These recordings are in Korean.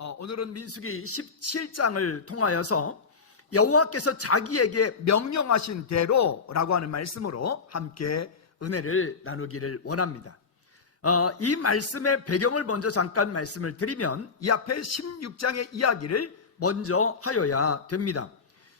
오늘은 민수기 17장을 통하여서 여호와께서 자기에게 명령하신 대로라고 하는 말씀으로 함께 은혜를 나누기를 원합니다. 이 말씀의 배경을 먼저 잠깐 말씀을 드리면 이 앞에 16장의 이야기를 먼저 하여야 됩니다.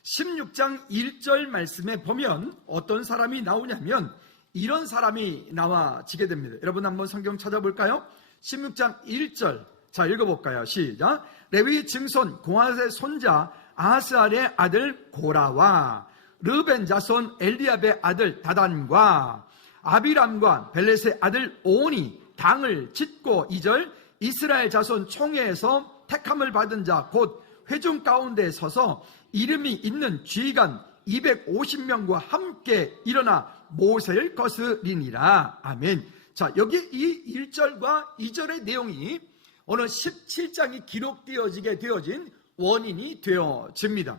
16장 1절 말씀에 보면 어떤 사람이 나오냐면 이런 사람이 나와지게 됩니다. 여러분 한번 성경 찾아볼까요? 16장 1절 자 읽어볼까요? 시작. 레위 증손 고핫의 손자 아하스알의 아들 고라와 르벤 자손 엘리압의 아들 다단과 아비람과 벨렛의 아들 오온이 당을 짓고 2절 이스라엘 자손 총회에서 택함을 받은 자 곧 회중 가운데 서서 이름이 있는 지휘관 250명과 함께 일어나 모세를 거스리니라. 아멘. 자, 여기 이 1절과 2절의 내용이 오늘 17장이 기록되어지게 되어진 원인이 되어집니다.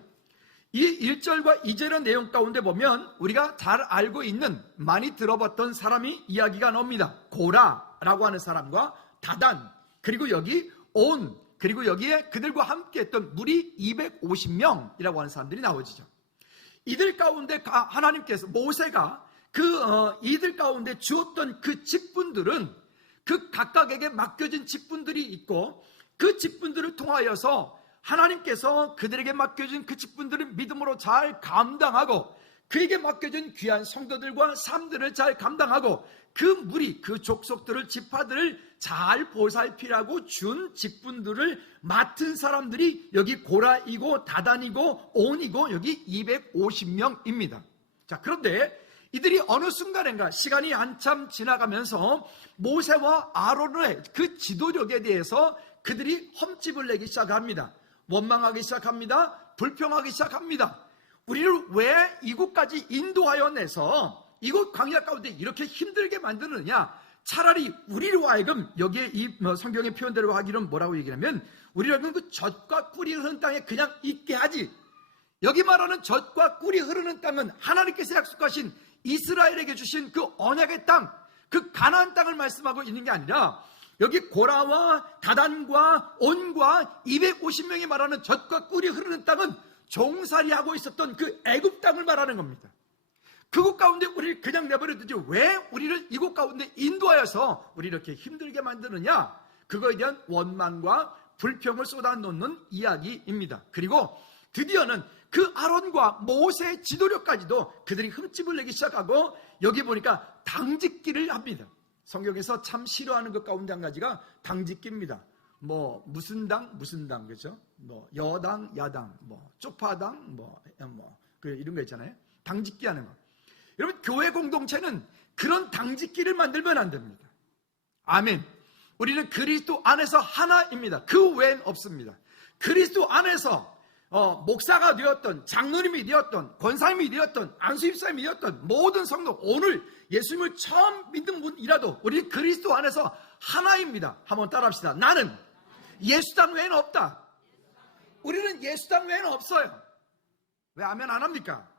이 1절과 2절의 내용 가운데 보면 우리가 잘 알고 있는 많이 들어봤던 사람이 이야기가 나옵니다. 고라라고 하는 사람과 다단 그리고 여기 온 그리고 여기에 그들과 함께 했던 무리 250명이라고 하는 사람들이 나오지죠. 이들 가운데 하나님께서 모세가 이들 가운데 주었던 그 직분들은 그 각각에게 맡겨진 직분들이 있고 그 직분들을 통하여서 하나님께서 그들에게 맡겨진 그 직분들을 믿음으로 잘 감당하고 그에게 맡겨진 귀한 성도들과 삶들을 잘 감당하고 그 무리, 그 족속들을 지파들을 잘 보살피라고 준 직분들을 맡은 사람들이 여기 고라이고 다단이고 온이고 여기 250명입니다. 자, 그런데 이들이 어느 순간인가 시간이 한참 지나가면서 모세와 아론의 그 지도력에 대해서 그들이 험집을 내기 시작합니다. 원망하기 시작합니다. 불평하기 시작합니다. 우리를 왜 이곳까지 인도하여 내서 이곳 광야 가운데 이렇게 힘들게 만드느냐? 차라리 우리로 하여금 여기에 이 성경의 표현대로 하기는 뭐라고 얘기하면 우리로 하여금 그 젖과 꿀이 흐르는 땅에 그냥 있게 하지. 여기 말하는 젖과 꿀이 흐르는 땅은 하나님께서 약속하신 이스라엘에게 주신 그 언약의 땅, 그 가나안 땅을 말씀하고 있는 게 아니라 여기 고라와 다단과 온과 250명이 말하는 젖과 꿀이 흐르는 땅은 종살이하고 있었던 그 애굽 땅을 말하는 겁니다. 그곳 가운데 우리를 그냥 내버려두지 왜 우리를 이곳 가운데 인도하여서 우리 이렇게 힘들게 만드느냐? 그거에 대한 원망과 불평을 쏟아놓는 이야기입니다. 그리고 드디어는 그 아론과 모세의 지도력까지도 그들이 흠집을 내기 시작하고 여기 보니까 당짓기를 합니다. 성경에서 참 싫어하는 것 가운데 한 가지가 당짓기입니다. 무슨 당 그죠? 여당 야당 쪽파당 이런 거 있잖아요. 당짓기 하는 거. 여러분 교회 공동체는 그런 당짓기를 만들면 안 됩니다. 아멘. 우리는 그리스도 안에서 하나입니다. 그 외엔 없습니다. 그리스도 안에서 목사가 되었던 장로님이 되었던 권사님이 되었던 안수집사님이 되었던 모든 성도 오늘 예수님을 처음 믿는 분이라도 우리 그리스도 안에서 하나입니다. 한번 따라합시다. 나는 예수당 외에는 없다. 우리는 예수당 외에는 없어요. 왜 아멘 안 합니까?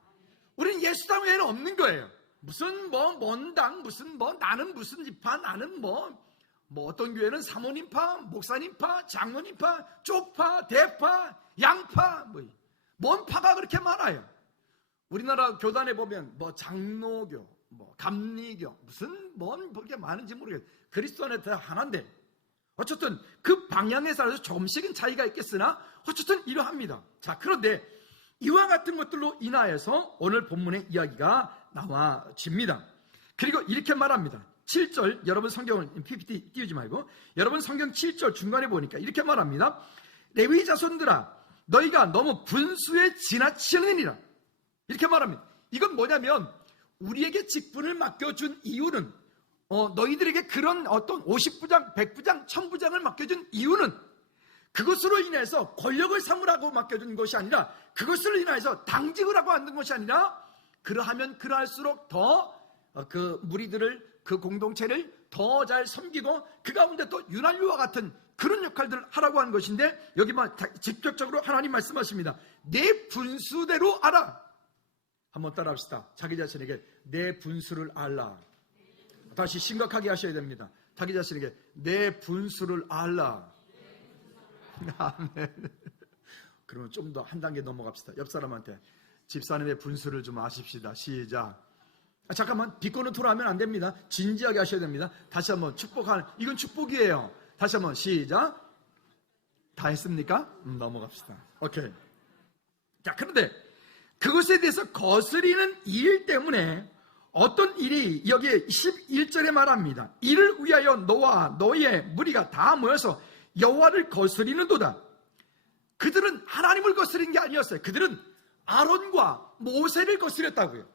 우리는 예수당 외에는 없는 거예요. 무슨 뭔 당 무슨 나는 무슨 지파 나는 어떤 교회는 사모님파 목사님파 장로님파 쪽파 대파 양파 뭔 파가 그렇게 많아요. 우리나라 교단에 보면 장로교 감리교 무슨 그렇게 많은지 모르겠어요. 그리스도 안에 다 하나인데 어쨌든 그 방향에 따라서 조금씩은 차이가 있겠으나 어쨌든 이러합니다. 자, 그런데 이와 같은 것들로 인하여서 오늘 본문의 이야기가 나와집니다. 그리고 이렇게 말합니다. 7절 여러분 성경을 PPT 띄우지 말고 여러분 성경 7절 중간에 보니까 이렇게 말합니다. 레위 자손들아 너희가 너무 분수에 지나치느니라 이렇게 말합니다. 이건 뭐냐면 우리에게 직분을 맡겨준 이유는 너희들에게 그런 어떤 50부장 100부장 1000부장을 맡겨준 이유는 그것으로 인해서 권력을 삼으라고 맡겨준 것이 아니라 그것으로 인해서 당직을 하고 만든 것이 아니라 그러하면 그러할수록 더 그 무리들을 그 공동체를 더 잘 섬기고 그 가운데 또 유난류와 같은 그런 역할들을 하라고 하는 것인데 여기만 직접적으로 하나님 말씀하십니다. 내 분수대로 알아. 한번 따라합시다. 자기 자신에게 내 분수를 알라. 다시 심각하게 하셔야 됩니다. 자기 자신에게 내 분수를 알라. 아멘. 그러면 좀 더 한 단계 넘어갑시다. 옆 사람한테 집사님의 분수를 좀 아십시다. 시작. 잠깐만, 비꼬는 토로 하면 안 됩니다. 진지하게 하셔야 됩니다. 다시 한번 축복하는, 이건 축복이에요. 다시 한번 시작. 다 했습니까? 넘어갑시다. 오케이. 자, 그런데 그것에 대해서 거스리는 일 때문에 어떤 일이 여기에 11절에 말합니다. 이를 위하여 너와 너의 무리가 다 모여서 여호와를 거스리는도다. 그들은 하나님을 거스린 게 아니었어요. 그들은 아론과 모세를 거스렸다고요.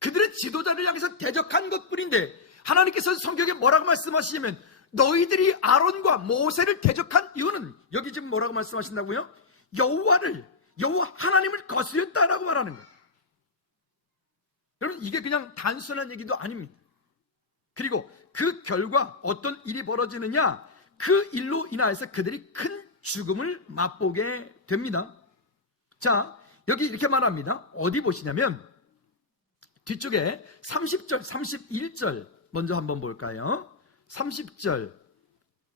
그들의 지도자를 향해서 대적한 것뿐인데, 하나님께서 성경에 뭐라고 말씀하시냐면 너희들이 아론과 모세를 대적한 이유는, 여기 지금 뭐라고 말씀하신다고요? 여호와 하나님을 거스렸다라고 말하는 거예요. 여러분, 이게 그냥 단순한 얘기도 아닙니다. 그리고 그 결과 어떤 일이 벌어지느냐, 그 일로 인하여서 그들이 큰 죽음을 맛보게 됩니다. 자, 여기 이렇게 말합니다. 어디 보시냐면 뒤쪽에 30절, 31절 먼저 한번 볼까요? 30절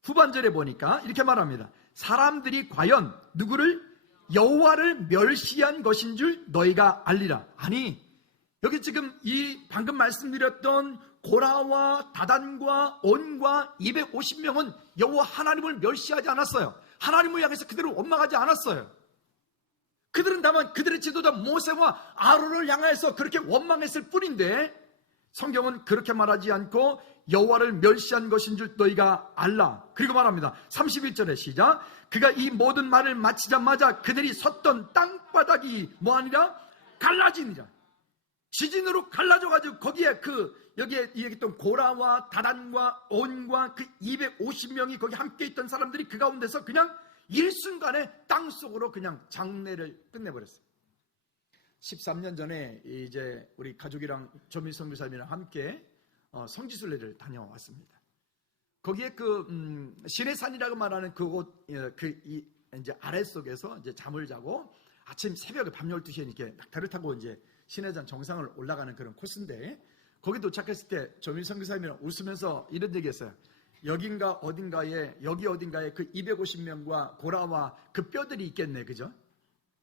후반절에 보니까 이렇게 말합니다. 사람들이 과연 누구를? 여호와를 멸시한 것인 줄 너희가 알리라. 아니, 여기 지금 이 방금 말씀드렸던 고라와 다단과 온과 250명은 여호와 하나님을 멸시하지 않았어요. 하나님을 향해서 그들을 원망하지 않았어요. 그들은 다만 그들의 지도자 모세와 아론을 향해서 그렇게 원망했을 뿐인데, 성경은 그렇게 말하지 않고 여호와를 멸시한 것인 줄 너희가 알라. 그리고 말합니다. 31절에 시작. 그가 이 모든 말을 마치자마자 그들이 섰던 땅바닥이 뭐하니라? 갈라지니라. 지진으로 갈라져가지고 거기에 여기에 얘기했던 고라와 다단과 온과 그 250명이 거기 함께 있던 사람들이 그 가운데서 그냥 일순간에 땅속으로 그냥 장례를 끝내버렸어요. 13년 전에 이제 우리 가족이랑 조민 선교사님이랑 함께 성지순례를 다녀왔습니다. 거기에 시내산이라고 말하는 그곳 이제 아랫속에서 이제 잠을 자고 아침 새벽에 밤 12시에 이렇게 낙타를 타고 이제 시내산 정상을 올라가는 그런 코스인데, 거기 도착했을 때 조민 선교사님이랑 웃으면서 이런 얘기했어요. 여긴가 어딘가에, 여기 어딘가에 그 250명과 고라와 그 뼈들이 있겠네, 그죠?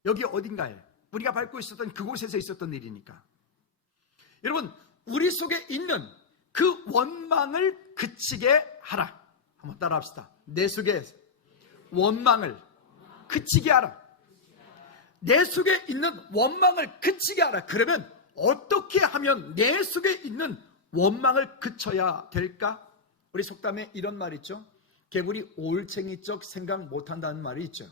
여기 어딘가에 우리가 밟고 있었던 그곳에서 있었던 일이니까. 여러분, 우리 속에 있는 그 원망을 그치게 하라. 한번 따라 합시다. 내 속에 원망을 그치게 하라. 내 속에 있는 원망을 그치게 하라. 그러면 어떻게 하면 내 속에 있는 원망을 그쳐야 될까? 우리 속담에 이런 말이 있죠. 개구리 올챙이적 생각 못한다는 말이 있죠.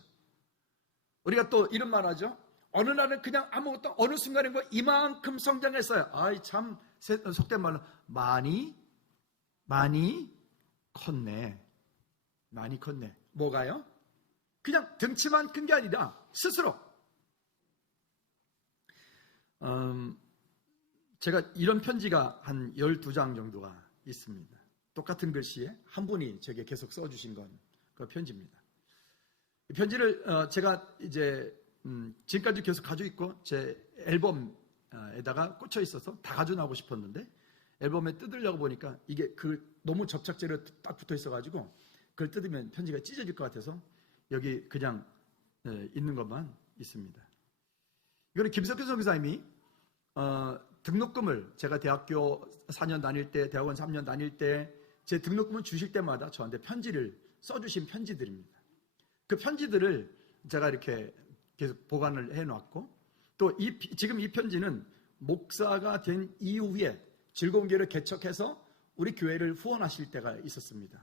우리가 또 이런 말 하죠. 어느 날은 그냥 아무것도, 어느 순간에 이만큼 성장했어요. 아이 참, 속된 말로 많이 컸네. 많이 컸네. 뭐가요? 그냥 등치만 큰 게 아니라 스스로. 제가 이런 편지가 한 12장 정도가 있습니다. 똑같은 글씨에 한 분이 제게 계속 써주신 건 그 편지입니다. 이 편지를 제가 이제 지금까지 계속 가지고 있고, 제 앨범에다가 꽂혀 있어서 다 가져나오고 싶었는데, 앨범에 뜯으려고 보니까 이게 너무 접착제로 딱 붙어 있어가지고 그걸 뜯으면 편지가 찢어질 것 같아서 여기 그냥 있는 것만 있습니다. 이거는 김석현 선교사님이 등록금을, 제가 대학교 4년 다닐 때, 대학원 3년 다닐 때 제 등록금을 주실 때마다 저한테 편지를 써주신 편지들입니다. 그 편지들을 제가 이렇게 계속 보관을 해놨고, 또 지금 이 편지는 목사가 된 이후에 즐거운 교회를 개척해서 우리 교회를 후원하실 때가 있었습니다.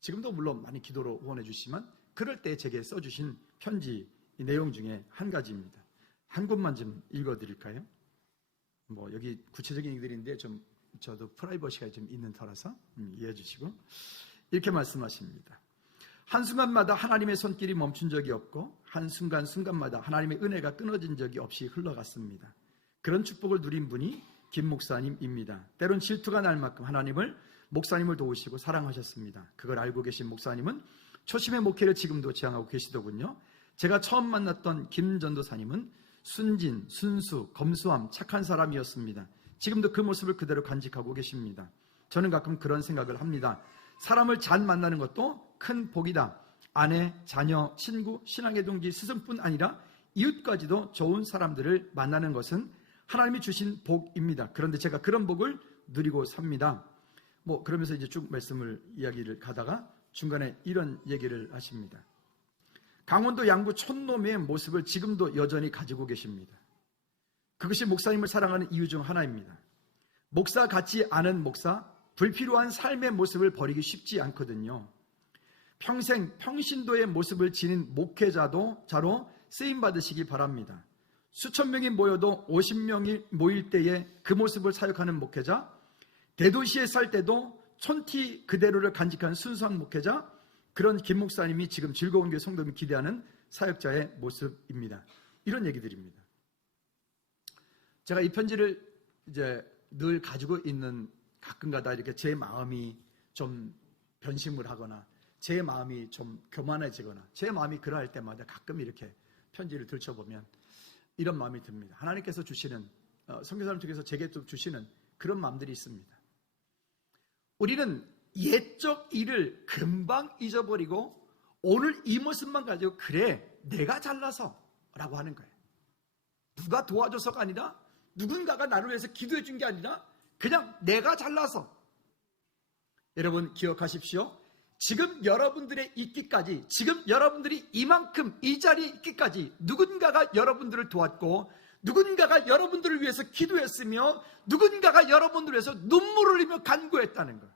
지금도 물론 많이 기도로 후원해 주시지만, 그럴 때 제게 써주신 편지 이 내용 중에 한 가지입니다. 한 곳만 좀 읽어드릴까요? 여기 구체적인 얘기들인데 저도 프라이버시가 좀 있는 터라서 이해해 주시고, 이렇게 말씀하십니다. 한순간마다 하나님의 손길이 멈춘 적이 없고, 한순간순간마다 하나님의 은혜가 끊어진 적이 없이 흘러갔습니다. 그런 축복을 누린 분이 김 목사님입니다. 때론 질투가 날 만큼 목사님을 도우시고 사랑하셨습니다. 그걸 알고 계신 목사님은 초심의 목회를 지금도 지향하고 계시더군요. 제가 처음 만났던 김 전도사님은 순진, 순수, 검소함, 착한 사람이었습니다. 지금도 그 모습을 그대로 간직하고 계십니다. 저는 가끔 그런 생각을 합니다. 사람을 잘 만나는 것도 큰 복이다. 아내, 자녀, 친구, 신앙의 동지, 스승뿐 아니라 이웃까지도 좋은 사람들을 만나는 것은 하나님이 주신 복입니다. 그런데 제가 그런 복을 누리고 삽니다. 그러면서 이제 쭉 이야기를 가다가 중간에 이런 얘기를 하십니다. 강원도 양구 촌놈의 모습을 지금도 여전히 가지고 계십니다. 그것이 목사님을 사랑하는 이유 중 하나입니다. 목사 같지 않은 목사, 불필요한 삶의 모습을 버리기 쉽지 않거든요. 평생 평신도의 모습을 지닌 목회자로 쓰임 받으시기 바랍니다. 수천 명이 모여도 50명이 모일 때에 그 모습을 사역하는 목회자, 대도시에 살 때도 촌티 그대로를 간직한 순수한 목회자, 그런 김 목사님이 지금 즐거운 교회 성도님이 기대하는 사역자의 모습입니다. 이런 얘기들입니다. 제가 이 편지를 이제 늘 가지고 있는, 가끔가다 이렇게 제 마음이 좀 변심을 하거나 제 마음이 좀 교만해지거나 제 마음이 그러할 때마다 가끔 이렇게 편지를 들춰보면 이런 마음이 듭니다. 하나님께서 주시는, 선교사님 쪽에서 제게 또 주시는 그런 마음들이 있습니다. 우리는 옛적 일을 금방 잊어버리고 오늘 이 모습만 가지고 그래 내가 잘나서 라고 하는 거예요. 누가 도와줘서가 아니라, 누군가가 나를 위해서 기도해 준 게 아니라 그냥 내가 잘나서. 여러분 기억하십시오. 지금 여러분들의 있기까지, 지금 여러분들이 이만큼 이 자리에 있기까지 누군가가 여러분들을 도왔고, 누군가가 여러분들을 위해서 기도했으며, 누군가가 여러분들을 위해서 눈물을 흘리며 간구했다는 거예요.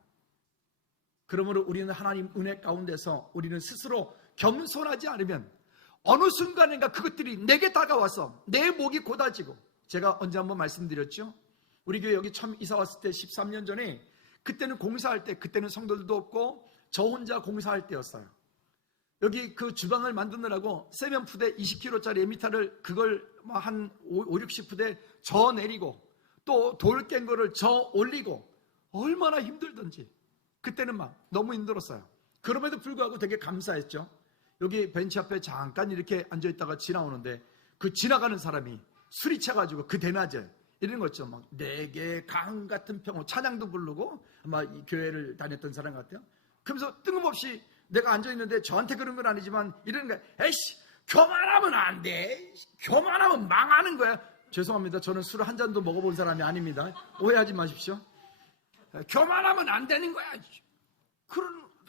그러므로 우리는 하나님 은혜 가운데서 우리는 스스로 겸손하지 않으면 어느 순간인가 그것들이 내게 다가와서 내 목이 곧아지고, 제가 언제 한번 말씀드렸죠? 우리 교회 여기 처음 이사 왔을 때 13년 전에, 그때는 공사할 때, 그때는 성도들도 없고 저 혼자 공사할 때였어요. 여기 그 주방을 만드느라고 세면푸대 20kg짜리 에미타를 그걸 한 5, 60푸대 저 내리고 또 돌 깬 거를 저 올리고 얼마나 힘들던지 그때는 막 너무 힘들었어요. 그럼에도 불구하고 되게 감사했죠. 여기 벤치 앞에 잠깐 이렇게 앉아있다가 지나오는데 그 지나가는 사람이 술이 차가지고 그 대낮에 이런 거 있죠. 막 내게 강 같은 평화 찬양도 부르고 아마 이 교회를 다녔던 사람 같아요. 그러면서 뜬금없이 내가 앉아있는데 저한테 그런 건 아니지만 이러는 거야. 에이씨 교만하면 안 돼. 교만하면 망하는 거야. 죄송합니다. 저는 술 한 잔도 먹어본 사람이 아닙니다. 오해하지 마십시오. 교만하면 안 되는 거야.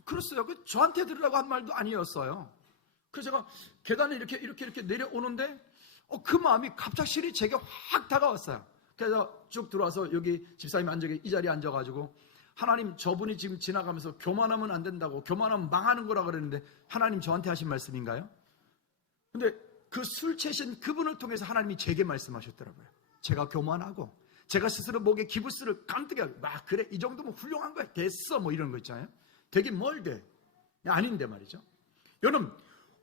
그랬어요. 저한테 들으라고 한 말도 아니었어요. 그래서 제가 계단에 이렇게 내려오는데 그 마음이 갑작스레 제게 확 다가왔어요. 그래서 쭉 들어와서 여기 집사님이 이 자리에 앉아가지고 하나님 저분이 지금 지나가면서 교만하면 안 된다고, 교만하면 망하는 거라 그랬는데 하나님 저한테 하신 말씀인가요? 근데 그 술 채신 그분을 통해서 하나님이 제게 말씀하셨더라고요. 제가 교만하고 제가 스스로 목에 기부스를 간뜨게 하고 그래 이 정도면 훌륭한 거야 됐어 뭐 이런 거 있잖아요. 되긴 뭘 돼. 아닌데 말이죠. 여러분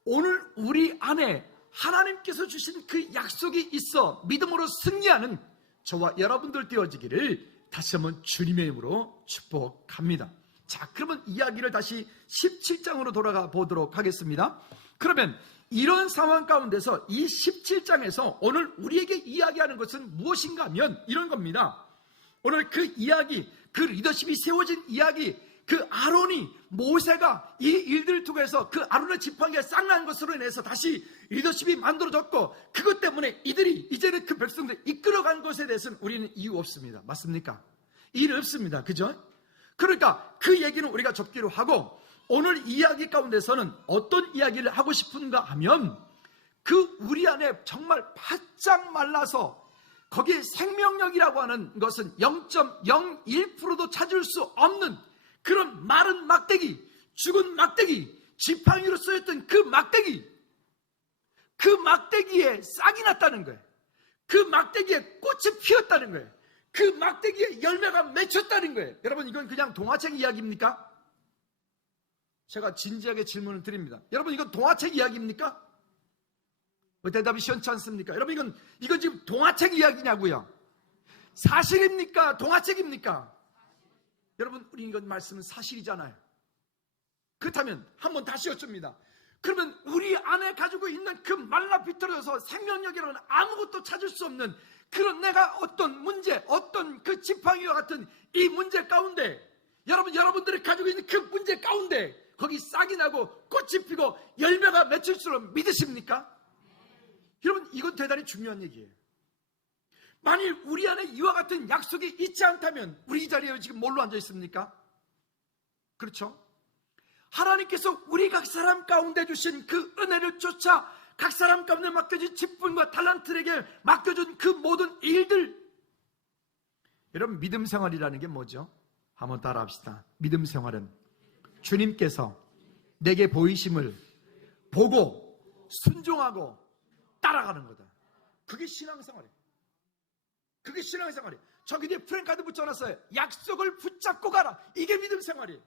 오늘 우리 안에 하나님께서 주신 그 약속이 있어 믿음으로 승리하는 저와 여러분들 되어지기를 다시 한번 주님의 이름으로 축복합니다. 자, 그러면 이야기를 다시 17장으로 돌아가 보도록 하겠습니다. 그러면 이런 상황 가운데서 이 17장에서 오늘 우리에게 이야기하는 것은 무엇인가 하면 이런 겁니다. 오늘 그 이야기, 그 리더십이 세워진 이야기, 그 아론이, 모세가 이 일들을 통해서 그 아론의 지팡이가 쌍난 것으로 인해서 다시 리더십이 만들어졌고, 그것 때문에 이들이 이제는 그 백성들 이끌어간 것에 대해서는 우리는 이유 없습니다. 맞습니까? 일 없습니다. 그죠? 그러니까 그 얘기는 우리가 접기로 하고, 오늘 이야기 가운데서는 어떤 이야기를 하고 싶은가 하면, 그 우리 안에 정말 바짝 말라서 거기에 생명력이라고 하는 것은 0.01%도 찾을 수 없는 그런 마른 막대기, 죽은 막대기, 지팡이로 쓰였던 그 막대기에 싹이 났다는 거예요. 그 막대기에 꽃이 피었다는 거예요. 그 막대기에 열매가 맺혔다는 거예요. 여러분 이건 그냥 동화책 이야기입니까? 제가 진지하게 질문을 드립니다. 여러분 이건 동화책 이야기입니까? 대답이 시원치 않습니까? 여러분 이건 지금 동화책 이야기냐고요? 사실입니까? 동화책입니까? 여러분 우리 이건 말씀은 사실이잖아요. 그렇다면 한번 다시 여쭙니다. 그러면 우리 안에 가지고 있는 그 말라 비틀어져서 생명력이라는 아무것도 찾을 수 없는 그런 내가 어떤 문제, 어떤 그 지팡이와 같은 이 문제 가운데, 여러분들이 가지고 있는 그 문제 가운데 거기 싹이 나고 꽃이 피고 열매가 맺힐 줄로 믿으십니까? 여러분, 이건 대단히 중요한 얘기예요. 만일 우리 안에 이와 같은 약속이 있지 않다면 우리 이 자리에 지금 뭘로 앉아 있습니까? 그렇죠? 하나님께서 우리 각 사람 가운데 주신 그 은혜를 쫓아 각 사람 가운데 맡겨진 직분과 달란트에게 맡겨준 그 모든 일들, 여러분, 믿음 생활이라는 게 뭐죠? 한번 따라 합시다. 믿음 생활은 주님께서 내게 보이심을 보고 순종하고 따라가는 거다. 그게 신앙생활이에요. 그게 신앙생활이에요. 저기 뒤에 프랭카드 붙여놨어요. 약속을 붙잡고 가라. 이게 믿음 생활이에요.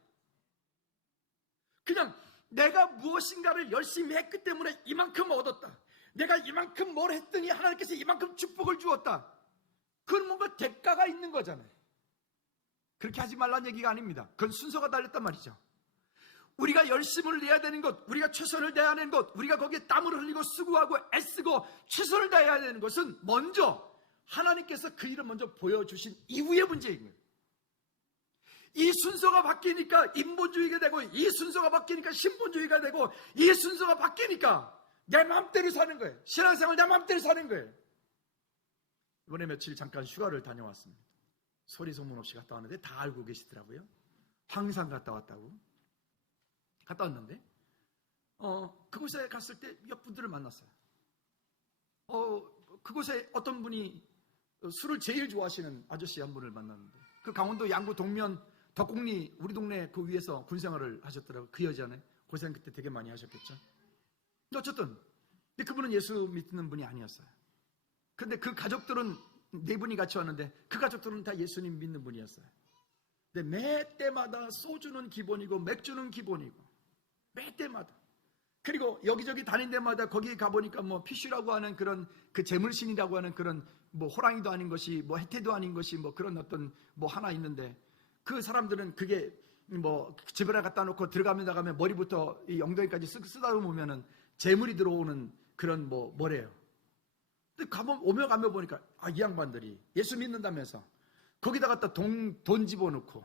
그냥 내가 무엇인가를 열심히 했기 때문에 이만큼 얻었다, 내가 이만큼 뭘 했더니 하나님께서 이만큼 축복을 주었다, 그건 뭔가 대가가 있는 거잖아요. 그렇게 하지 말라는 얘기가 아닙니다. 그건 순서가 달렸단 말이죠. 우리가 열심을 내야 되는 것, 우리가 최선을 다해야 하는 것, 우리가 거기에 땀을 흘리고 수고하고 애쓰고 최선을 다해야 되는 것은 먼저 하나님께서 그 일을 먼저 보여주신 이후의 문제인 거예요. 이 순서가 바뀌니까 인본주의가 되고, 이 순서가 바뀌니까 신본주의가 되고, 이 순서가 바뀌니까 내 마음대로 사는 거예요. 신앙생활 내 마음대로 사는 거예요. 이번에 며칠 잠깐 휴가를 다녀왔습니다. 소리 소문 없이 갔다 왔는데 다 알고 계시더라고요. 황산 갔다 왔다고. 갔다 왔는데 그곳에 갔을 때 몇 분들을 만났어요. 그곳에 어떤 분이 술을 제일 좋아하시는 아저씨 한 분을 만났는데, 그 강원도 양구 동면 덕곡리 우리 동네 그 위에서 군생활을 하셨더라고요. 그 여자는 고생 그때 되게 많이 하셨겠죠. 근데 어쨌든 근데 그분은 예수 믿는 분이 아니었어요. 근데 그 가족들은 네 분이 같이 왔는데 그 가족들은 다 예수님 믿는 분이었어요. 근데 매 때마다 소주는 기본이고 맥주는 기본이고, 매 때마다. 그리고 여기저기 다닌 데마다 거기 가보니까 뭐 피쉬라고 하는 그런 그 재물신이라고 하는 그런 뭐 호랑이도 아닌 것이 뭐 해태도 아닌 것이 뭐 그런 어떤 뭐 하나 있는데, 그 사람들은 그게 뭐 집에 갖다 놓고 들어가면 나가면 머리부터 이 엉덩이까지 쓰다 보면은 재물이 들어오는 그런 뭐래요. 근데 오며 가며 보니까 이 양반들이 예수 믿는다면서 거기다 갖다 돈 집어넣고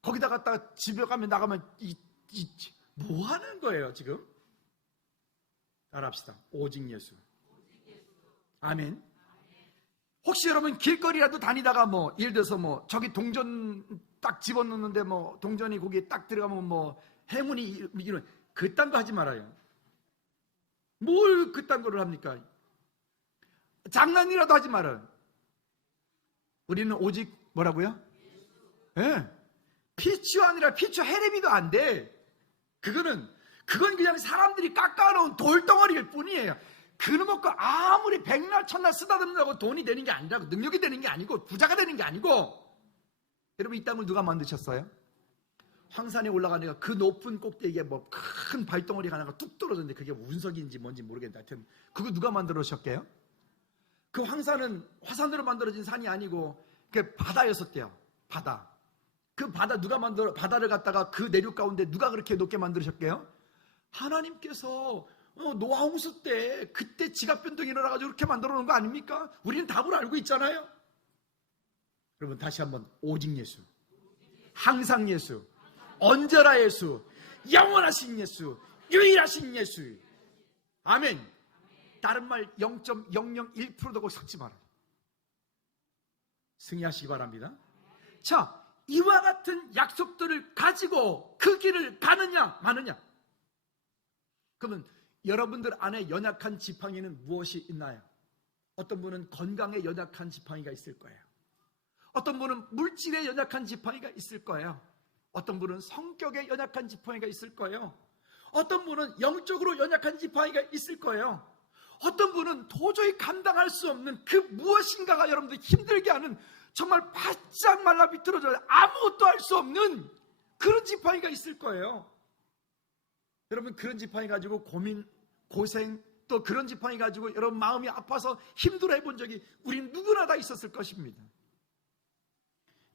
거기다 갖다 집에 가면 나가면 뭐 하는 거예요 지금? 따라합시다. 오직 예수. 아멘. 혹시 여러분 길거리라도 다니다가 뭐 예를 들어서 뭐 저기 동전 딱 집어넣는데 뭐 동전이 거기에 딱 들어가면 뭐 행운이 이런 그딴 거 하지 말아요. 뭘 그딴 거를 합니까? 장난이라도 하지 말아요. 우리는 오직 뭐라고요? 예. 피추 아니라 피추 헤레비도 안 돼. 그건 그냥 사람들이 깎아놓은 돌덩어리일 뿐이에요. 그놈 먹고 아무리 백날 천날 쓰다듬는다고 돈이 되는 게 아니라고, 능력이 되는 게 아니고, 부자가 되는 게 아니고. 여러분, 이 땅을 누가 만드셨어요? 황산에 올라가니까 그 높은 꼭대기에 뭐 큰 발덩어리가 하나가 뚝 떨어졌는데 그게 운석인지 뭔지 모르겠는데 하여튼 그거 누가 만들어주셨게요? 그 황산은 화산으로 만들어진 산이 아니고 그 바다였었대요. 바다. 그 바다 누가 바다를 갖다가 그 내륙 가운데 누가 그렇게 높게 만드셨게요? 하나님께서 노아 홍수 때 그때 지각 변동이 일어나가지고 그렇게 만들어 놓은 거 아닙니까? 우리는 답을 알고 있잖아요. 여러분, 다시 한번 오직 예수, 항상 예수, 언제나 예수, 영원하신 예수, 유일하신 예수. 아멘. 다른 말 0.001%도 꼭 섞지 마라. 승리하시기 바랍니다. 자, 이와 같은 약속들을 가지고 그 길을 가느냐 마느냐. 그러면 여러분들 안에 연약한 지팡이는 무엇이 있나요? 어떤 분은 건강에 연약한 지팡이가 있을 거예요. 어떤 분은 물질에 연약한 지팡이가 있을 거예요. 어떤 분은 성격에 연약한 지팡이가 있을 거예요. 어떤 분은 영적으로 연약한 지팡이가 있을 거예요. 어떤 분은 도저히 감당할 수 없는 그 무엇인가가 여러분들 힘들게 하는, 정말 바짝 말라 비틀어져 아무것도 할 수 없는 그런 지팡이가 있을 거예요. 여러분, 그런 지팡이 가지고 고민, 고생, 또 그런 지팡이 가지고 여러분 마음이 아파서 힘들어 해본 적이 우린 누구나 다 있었을 것입니다.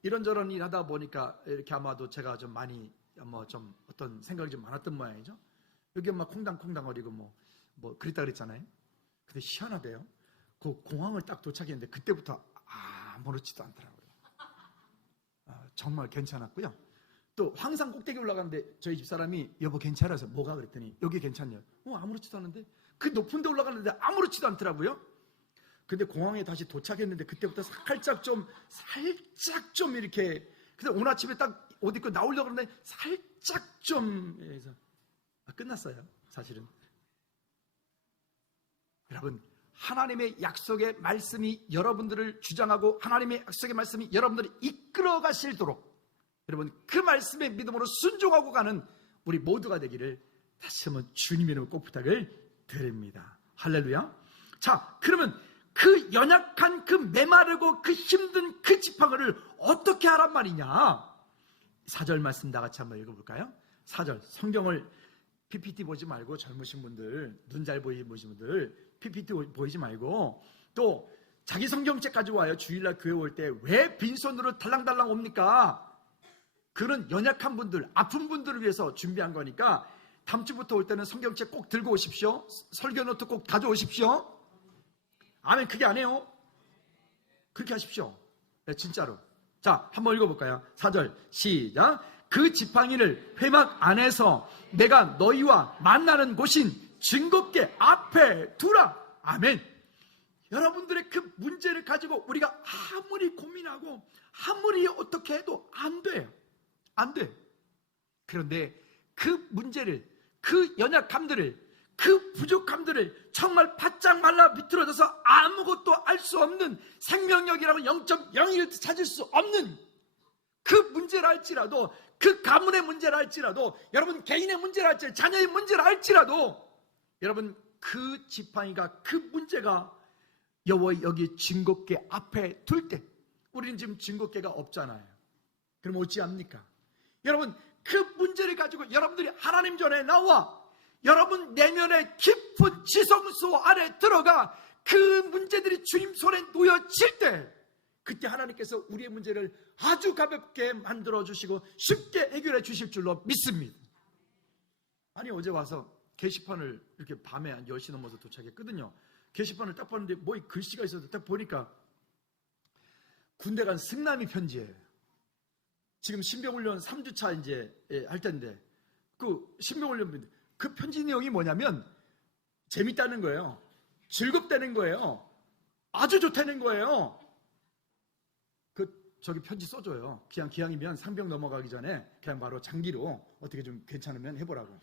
이런저런 일 하다 보니까 이렇게 아마도 제가 좀 많이 좀 어떤 생각이 좀 많았던 모양이죠. 여기 막 콩당콩당거리고 뭐 그랬다 그랬잖아요. 근데 희한하대요. 그 공항을 딱 도착했는데 그때부터 아무렇지도 않더라고요. 정말 괜찮았고요. 또 황산 꼭대기 올라가는데 저희 집사람이 여보 괜찮아서 뭐가 그랬더니 여기 괜찮냐? 아무렇지도 않은데 그 높은 데 올라가는데 아무렇지도 않더라고요. 근데 공항에 다시 도착했는데 그때부터 살짝 좀 이렇게 근데 오늘 아침에 딱 옷 입고 나오려고 그러는데 살짝 좀 해서 끝났어요 사실은. 여러분 하나님의 약속의 말씀이 여러분들을 주장하고 하나님의 약속의 말씀이 여러분들을 이끌어 가시도록 여러분 그 말씀의 믿음으로 순종하고 가는 우리 모두가 되기를 다시 한번 주님의 이름으로 꼭 부탁을 드립니다. 할렐루야. 자, 그러면 그 연약한 그 메마르고 그 힘든 그 지팡이를 어떻게 하란 말이냐? 4절 말씀 다 같이 한번 읽어볼까요? 4절 성경을 PPT 보지 말고 젊으신 분들, 눈 잘 보이신 분들 PPT 보이지 말고 또 자기 성경책 가지고 와요. 주일날 교회 올 때 왜 빈손으로 달랑달랑 옵니까? 그런 연약한 분들, 아픈 분들을 위해서 준비한 거니까 다음 주부터 올 때는 성경책 꼭 들고 오십시오. 설교 노트 꼭 가져오십시오. 아멘. 그게 안 해요. 그렇게 하십시오. 네, 진짜로. 자, 한번 읽어볼까요? 4절 시작. 그 지팡이를 회막 안에서 내가 너희와 만나는 곳인 증거궤 앞에 두라. 아멘. 여러분들의 그 문제를 가지고 우리가 아무리 고민하고 아무리 어떻게 해도 안 돼요. 안 돼. 그런데 그 문제를, 그 연약함들을, 그 부족함들을 정말 바짝 말라 비틀어져서 아무것도 알 수 없는 생명력이라고 0.01도 찾을 수 없는 그 문제를 할지라도, 그 가문의 문제를 할지라도, 여러분 개인의 문제를 할지라도, 자녀의 문제를 할지라도, 여러분 그 지팡이가, 그 문제가 여기 증거궤 앞에 둘 때, 우리는 지금 증거궤가 없잖아요. 그럼 어찌합니까? 여러분 그 문제를 가지고 여러분들이 하나님 전에 나와 여러분 내면의 깊은 지성소 안에 들어가 그 문제들이 주님 손에 놓여질 때, 그때 하나님께서 우리의 문제를 아주 가볍게 만들어 주시고 쉽게 해결해 주실 줄로 믿습니다. 아니 어제 와서 게시판을 이렇게 밤에 한 10시 넘어서 도착했거든요. 게시판을 딱 봤는데 뭐 글씨가 있어서 딱 보니까 군대 간 승남이 편지예요. 지금 신병훈련 3주차 이제 할 텐데 그 신병훈련 그 편지 내용이 뭐냐면 재밌다는 거예요. 즐겁다는 거예요. 아주 좋다는 거예요. 저기 편지 써줘요. 그냥 기왕이면 상병 넘어가기 전에 그냥 바로 장기로 어떻게 좀 괜찮으면 해보라고.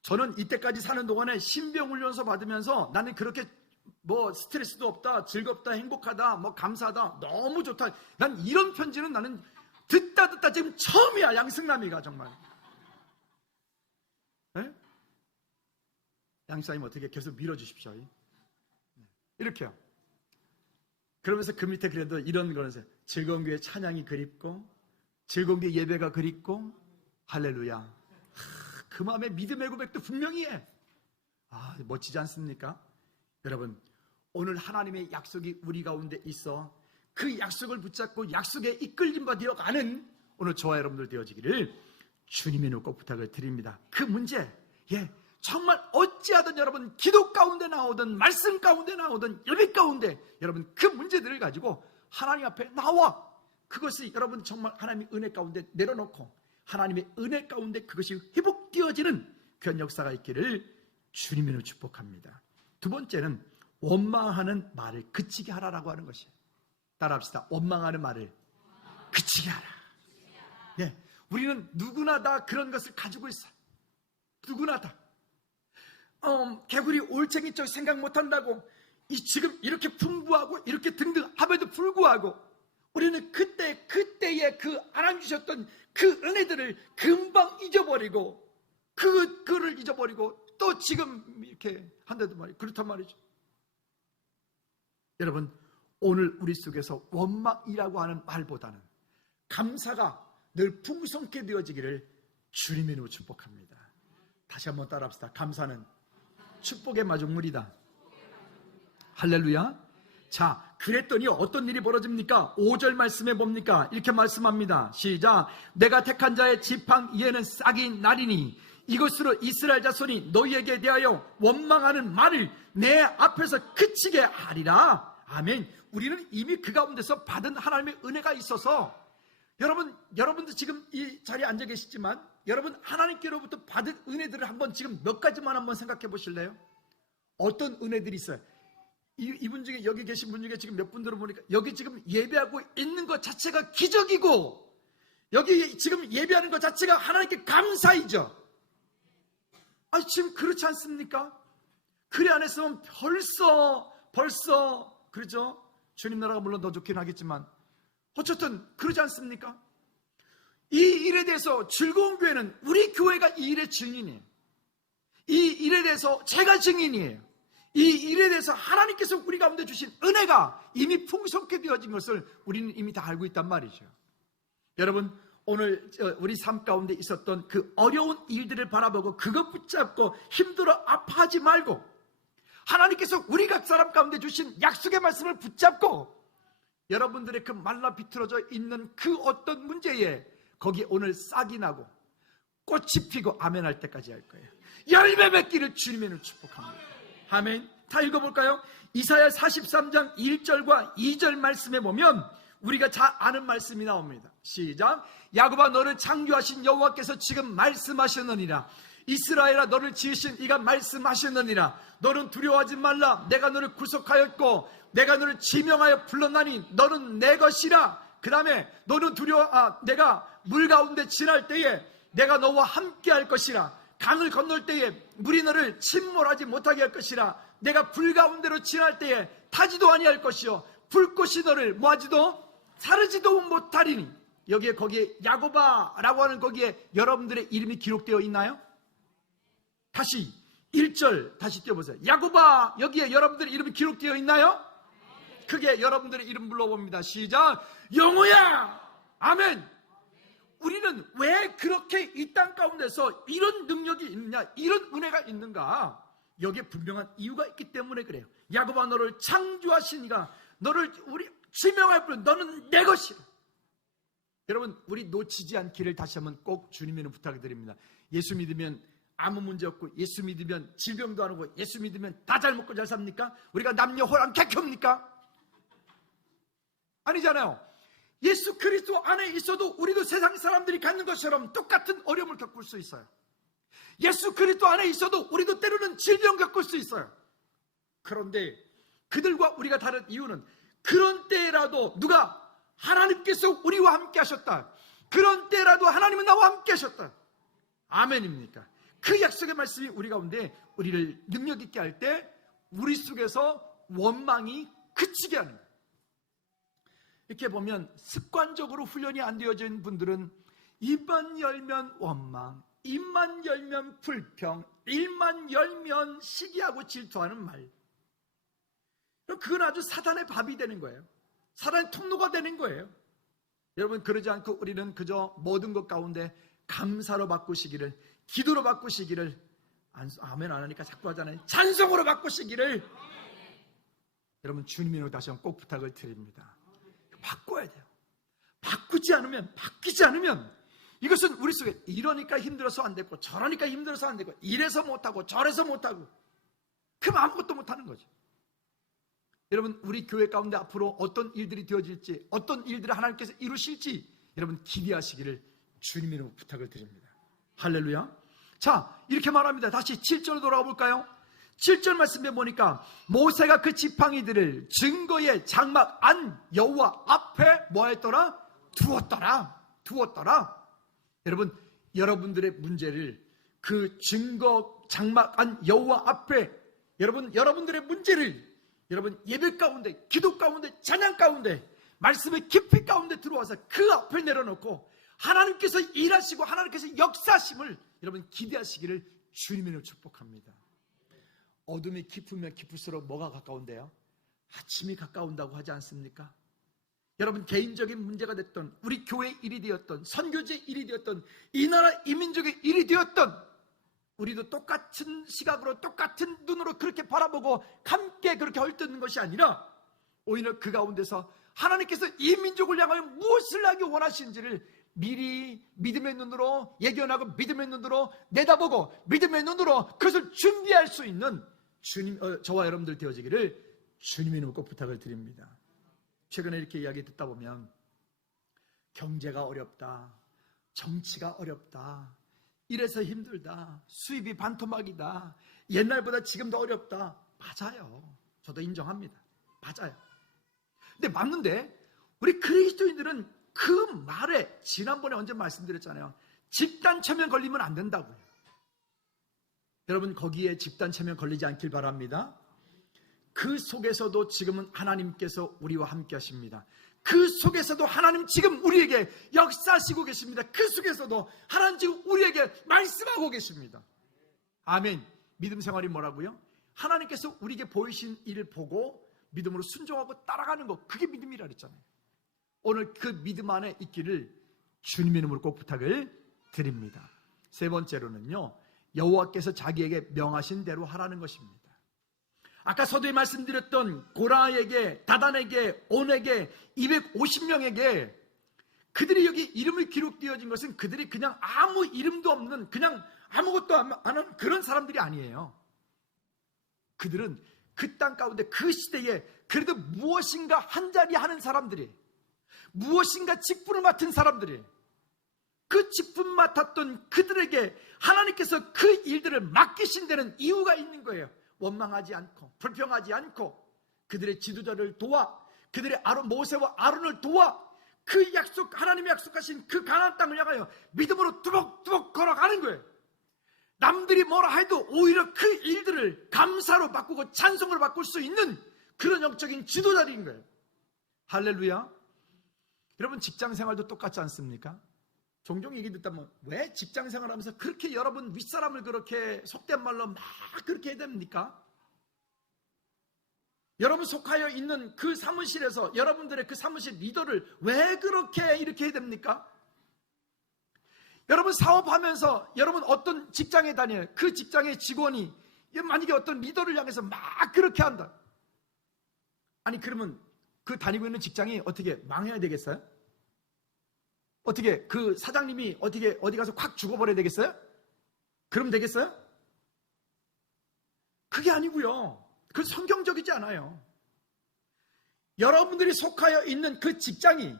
저는 이때까지 사는 동안에 신병훈련소 받으면서 나는 그렇게 뭐 스트레스도 없다, 즐겁다, 행복하다, 뭐 감사하다, 너무 좋다. 난 이런 편지는 나는 듣다 지금 처음이야. 양승남이가 정말. 네? 양승남이 어떻게 계속 밀어주십시오. 이렇게요. 그러면서 그 밑에 그래도 이런 거는 즐거운 교회 찬양이 그립고 즐거운 교회 예배가 그립고 할렐루야. 그 마음에 믿음의 고백도 분명히 해. 멋지지 않습니까? 여러분 오늘 하나님의 약속이 우리 가운데 있어 그 약속을 붙잡고 약속에 이끌림 받으러 가는 오늘 저와 여러분들 되어지기를 주님의 이름으로 꼭 부탁을 드립니다. 그 문제 정말 어찌하든 여러분 기도 가운데 나오든 말씀 가운데 나오든 예배 가운데 여러분 그 문제들을 가지고 하나님 앞에 나와 그것이 여러분 정말 하나님의 은혜 가운데 내려놓고 하나님의 은혜 가운데 그것이 회복되어지는 그런 역사가 있기를 주님의 이름으로 축복합니다. 두 번째는 원망하는 말을 그치게 하라라고 하는 것이에요. 따라합시다. 원망하는 말을 그치게 하라. 네, 우리는 누구나 다 그런 것을 가지고 있어요. 누구나 다. 개구리 올챙이 쪽 생각 못한다고 지금 이렇게 풍부하고 이렇게 등등함에도 불구하고 우리는 그때의 그 하나님 주셨던 그 은혜들을 금방 잊어버리고 그를 잊어버리고 또 지금 이렇게 한데도 말이에요. 그렇단 말이죠. 여러분 오늘 우리 속에서 원망이라고 하는 말보다는 감사가 늘 풍성케 되어지기를 주님의 이름으로 축복합니다. 다시 한번 따라합시다. 감사는 축복의 마중물이다. 할렐루야. 자, 그랬더니 어떤 일이 벌어집니까? 5절 말씀에 뭡니까? 이렇게 말씀합니다. 시작. 내가 택한 자의 지팡 이에는 싹이 나리니 이것으로 이스라엘 자손이 너희에게 대하여 원망하는 말을 내 앞에서 그치게 하리라. 아멘. 우리는 이미 그 가운데서 받은 하나님의 은혜가 있어서 여러분도 지금 이 자리에 앉아 계시지만 여러분 하나님께로부터 받은 은혜들을 한번 지금 몇 가지만 한번 생각해 보실래요? 어떤 은혜들이 있어요? 이분 중에 여기 계신 분 중에 지금 몇 분들을 보니까 여기 지금 예배하고 있는 것 자체가 기적이고 여기 지금 예배하는 것 자체가 하나님께 감사이죠. 아니 지금 그렇지 않습니까? 그리 안 했으면 벌써 그렇죠? 주님 나라가 물론 더 좋긴 하겠지만 어쨌든 그러지 않습니까? 이 일에 대해서 즐거운 교회는 우리 교회가 이 일의 증인이에요. 이 일에 대해서 제가 증인이에요. 이 일에 대해서 하나님께서 우리 가운데 주신 은혜가 이미 풍성케 되어진 것을 우리는 이미 다 알고 있단 말이죠. 여러분 오늘 우리 삶 가운데 있었던 그 어려운 일들을 바라보고 그것 붙잡고 힘들어 아파하지 말고 하나님께서 우리 각 사람 가운데 주신 약속의 말씀을 붙잡고 여러분들의 그 말라 비틀어져 있는 그 어떤 문제에 거기에 오늘 싹이 나고 꽃이 피고 아멘 할 때까지 할 거예요. 열매 맺기를 주님의 축복합니다. 아멘. 다 읽어볼까요? 이사야 43장 1절과 2절 말씀에 보면 우리가 잘 아는 말씀이 나옵니다. 시작. 야곱아 너를 창조하신 여호와께서 지금 말씀하셨느니라. 이스라엘아 너를 지으신 이가 말씀하셨느니라. 너는 두려워하지 말라. 내가 너를 구속하였고 내가 너를 지명하여 불렀나니 너는 내 것이라. 그 다음에 너는 내가 물 가운데 지날 때에 내가 너와 함께 할 것이라. 강을 건널 때에 물이 너를 침몰하지 못하게 할 것이라. 내가 불 가운데로 지날 때에 타지도 아니할 것이요 불꽃이 너를 뭐하지도 사르지도 못하리니. 거기에 야곱아라고 하는 거기에 여러분들의 이름이 기록되어 있나요? 다시 1절 다시 띄워보세요. 야곱아 여기에 여러분들의 이름이 기록되어 있나요? 크게 여러분들의 이름 불러봅니다. 시작. 영호야. 아멘. 우리는 왜 그렇게 이 땅 가운데서 이런 능력이 있느냐, 이런 은혜가 있는가? 여기에 분명한 이유가 있기 때문에 그래요. 야곱아 너를 창조하신 이가 너를 우리 지명할 뿐 너는 내 것이라. 여러분 우리 놓치지 않기를 다시 한번 꼭 주님에는 부탁드립니다. 예수 믿으면 아무 문제 없고 예수 믿으면 질병도 안 오고 예수 믿으면 다 잘 먹고 잘 삽니까? 우리가 남녀 호랑 객합니까? 아니잖아요. 예수 그리스도 안에 있어도 우리도 세상 사람들이 갖는 것처럼 똑같은 어려움을 겪을 수 있어요. 예수 그리스도 안에 있어도 우리도 때로는 질병 겪을 수 있어요. 그런데 그들과 우리가 다른 이유는 그런 때라도 누가 하나님께서 우리와 함께 하셨다. 그런 때라도 하나님은 나와 함께 하셨다. 아멘입니까? 그 약속의 말씀이 우리 가운데 우리를 능력 있게 할 때 우리 속에서 원망이 그치게 하는 거예요. 이렇게 보면 습관적으로 훈련이 안 되어진 분들은 입만 열면 원망, 입만 열면 불평, 입만 열면 시기하고 질투하는 말. 그건 아주 사단의 밥이 되는 거예요. 사단의 통로가 되는 거예요. 여러분 그러지 않고 우리는 그저 모든 것 가운데 감사로 바꾸시기를, 기도로 바꾸시기를, 아멘 안 하니까 자꾸 하잖아요. 찬송으로 바꾸시기를 여러분 주님으로 다시 한번 꼭 부탁을 드립니다. 바꿔야 돼요. 바뀌지 않으면 이것은 우리 속에 이러니까 힘들어서 안 되고 저러니까 힘들어서 안 되고 이래서 못하고 저래서 못하고 그럼 아무것도 못하는 거죠. 여러분 우리 교회 가운데 앞으로 어떤 일들이 되어질지, 어떤 일들을 하나님께서 이루실지 여러분 기대하시기를 주님의 이름으로 부탁을 드립니다. 할렐루야. 자 이렇게 말합니다. 다시 7절로 돌아가 볼까요? 7절 말씀에 보니까 모세가 그 지팡이들을 증거의 장막 안 여호와 앞에 뭐 했더라? 두었더라. 여러분 여러분들의 문제를 그 증거 장막 안 여호와 앞에 여러분들의 문제를 여러분 예배 가운데, 기도 가운데, 찬양 가운데, 말씀의 깊이 가운데 들어와서 그 앞에 내려놓고 하나님께서 일하시고 하나님께서 역사하심을 여러분 기대하시기를 주님으로 축복합니다. 어둠이 깊으면 깊을수록 뭐가 가까운데요? 아침이 가까운다고 하지 않습니까? 여러분 개인적인 문제가 됐던, 우리 교회 일이 되었던, 선교지의 일이 되었던, 이 나라 이민족의 일이 되었던 우리도 똑같은 시각으로 똑같은 눈으로 그렇게 바라보고 함께 그렇게 헐뜯는 것이 아니라 오히려 그 가운데서 하나님께서 이 민족을 향하여 무엇을 하기 원하시는지를 미리 믿음의 눈으로 예견하고 믿음의 눈으로 내다보고 믿음의 눈으로 그것을 준비할 수 있는 저와 여러분들 되어지기를 주님의 이름으로 꼭 부탁을 드립니다. 최근에 이렇게 이야기 듣다 보면 경제가 어렵다, 정치가 어렵다, 이래서 힘들다, 수입이 반토막이다, 옛날보다 지금 더 어렵다. 맞아요. 저도 인정합니다. 맞아요. 근데 맞는데 우리 그리스도인들은 그 말에, 지난번에 언제 말씀드렸잖아요. 집단 체면 걸리면 안 된다고요. 여러분, 거기에 집단 체면 걸리지 않길 바랍니다. 그 속에서도 지금은 하나님께서 우리와 함께 하십니다. 그 속에서도 하나님 지금 우리에게 역사하시고 계십니다. 그 속에서도 하나님 지금 우리에게 말씀하고 계십니다. 아멘. 믿음 생활이 뭐라고요? 하나님께서 우리에게 보이신 일을 보고 믿음으로 순종하고 따라가는 것, 그게 믿음이라 그랬잖아요. 오늘 그 믿음 안에 있기를 주님의 이름으로 꼭 부탁을 드립니다. 세 번째로는요, 여호와께서 자기에게 명하신 대로 하라는 것입니다. 아까 서두에 말씀드렸던 고라에게, 다단에게, 온에게, 250명에게 그들이 여기 이름이 기록되어진 것은 그들이 그냥 아무 이름도 없는, 그냥 아무것도 안 하는 그런 사람들이 아니에요. 그들은 그 땅 가운데 그 시대에 그래도 무엇인가 한 자리 하는 사람들이, 무엇인가 직분을 맡은 사람들이, 그 직분 맡았던 그들에게 하나님께서 그 일들을 맡기신 데는 이유가 있는 거예요. 원망하지 않고 불평하지 않고 그들의 지도자를 도와, 그들의 모세와 아론을 도와 그 약속, 하나님이 약속하신 그 가나안 땅을 향하여 믿음으로 뚜벅뚜벅 걸어가는 거예요. 남들이 뭐라 해도 오히려 그 일들을 감사로 바꾸고 찬송으로 바꿀 수 있는 그런 영적인 지도자들인 거예요. 할렐루야. 여러분, 직장생활도 똑같지 않습니까? 종종 얘기 듣다 보면 왜 직장생활하면서 그렇게 여러분 윗사람을 그렇게 속된 말로 막 그렇게 해야 됩니까? 여러분 속하여 있는 그 사무실에서 여러분들의 그 사무실 리더를 왜 그렇게 이렇게 해야 됩니까? 여러분 사업하면서 여러분 어떤 직장에 다녀요. 그 직장의 직원이 만약에 어떤 리더를 향해서 막 그렇게 한다. 아니 그러면 그 다니고 있는 직장이 어떻게 망해야 되겠어요? 어떻게 그 사장님이 어떻게 어디 가서 콱 죽어버려야 되겠어요? 그럼 되겠어요? 그게 아니고요. 그 성경적이지 않아요. 여러분들이 속하여 있는 그 직장이,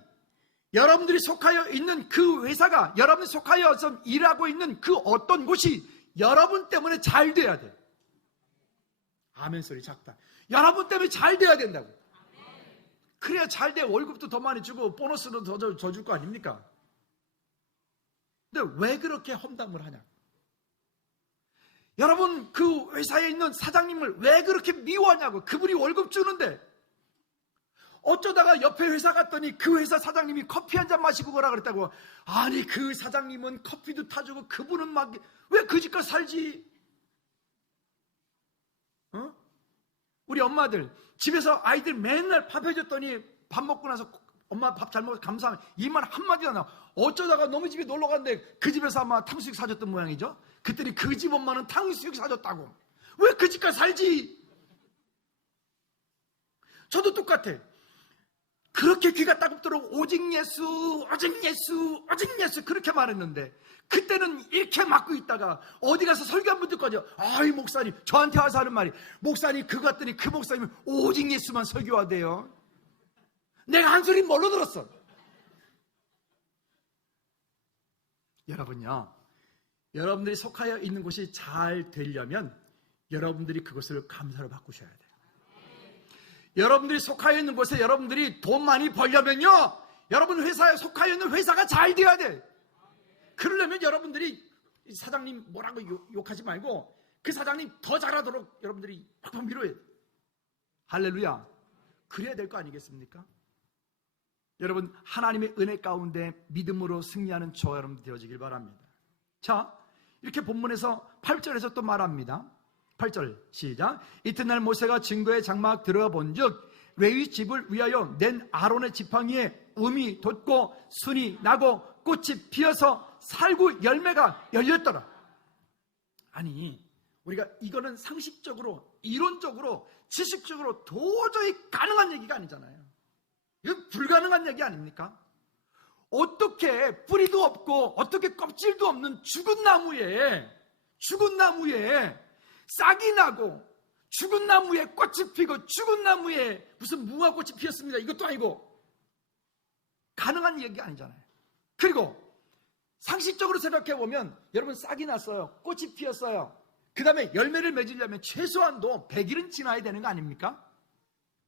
여러분들이 속하여 있는 그 회사가, 여러분이 속하여 일하고 있는 그 어떤 곳이 여러분 때문에 잘 돼야 돼. 아멘 소리 작다. 여러분 때문에 잘 돼야 된다고. 그래야 잘 돼. 월급도 더 많이 주고 보너스도 더 줄 거 아닙니까? 근데 왜 그렇게 험담을 하냐? 여러분 그 회사에 있는 사장님을 왜 그렇게 미워하냐고. 그분이 월급 주는데. 어쩌다가 옆에 회사 갔더니 그 회사 사장님이 커피 한 잔 마시고 가라 그랬다고. 아니 그 사장님은 커피도 타주고 그분은 막 왜 그 집까지 살지? 우리 엄마들 집에서 아이들 맨날 밥 해줬더니 밥 먹고 나서 엄마 밥 잘 먹어서 감사하면 이 말 한마디도 안 나와. 어쩌다가 너무 집에 놀러 갔는데 그 집에서 아마 탕수육 사줬던 모양이죠. 그랬더니 그 집 엄마는 탕수육 사줬다고. 왜 그 집까지 살지? 저도 똑같아. 그렇게 귀가 따갑도록 오직 예수, 오직 예수, 오직 예수 그렇게 말했는데 그때는 이렇게 맞고 있다가 어디 가서 설교 한 번 듣고요. 아이 목사님, 저한테 와서 하는 말이 목사님 그거 같더니 그 목사님은 오직 예수만 설교하대요. 내가 한 소리 뭘로 들었어? 여러분요, 여러분들이 속하여 있는 곳이 잘 되려면 여러분들이 그것을 감사로 바꾸셔야 돼요. 여러분들이 속하여 있는 곳에 여러분들이 돈 많이 벌려면요, 여러분 회사에 속하여 있는 회사가 잘 돼야 돼. 그러려면 여러분들이 사장님 뭐라고 욕하지 말고 그 사장님 더 잘하도록 여러분들이 팍팍 밀어야 돼. 할렐루야. 그래야 될 거 아니겠습니까? 여러분 하나님의 은혜 가운데 믿음으로 승리하는 저와 여러분 되어지길 바랍니다. 자, 이렇게 본문에서 8절에서 또 말합니다. 8절 시작. 이튿날 모세가 증거의 장막 들어가 본즉 레위 집을 위하여 낸 아론의 지팡이에 음이 돋고 순이 나고 꽃이 피어서 살구 열매가 열렸더라. 아니 우리가 이거는 상식적으로 이론적으로 지식적으로 도저히 가능한 얘기가 아니잖아요. 이건 불가능한 얘기 아닙니까? 어떻게 뿌리도 없고 어떻게 껍질도 없는 죽은 나무에 싹이 나고 죽은 나무에 꽃이 피고 죽은 나무에 무슨 무화꽃이 피었습니다. 이것도 아니고 가능한 얘기가 아니잖아요. 그리고 상식적으로 생각해 보면 여러분 싹이 났어요. 꽃이 피었어요. 그 다음에 열매를 맺으려면 최소한도 100일은 지나야 되는 거 아닙니까?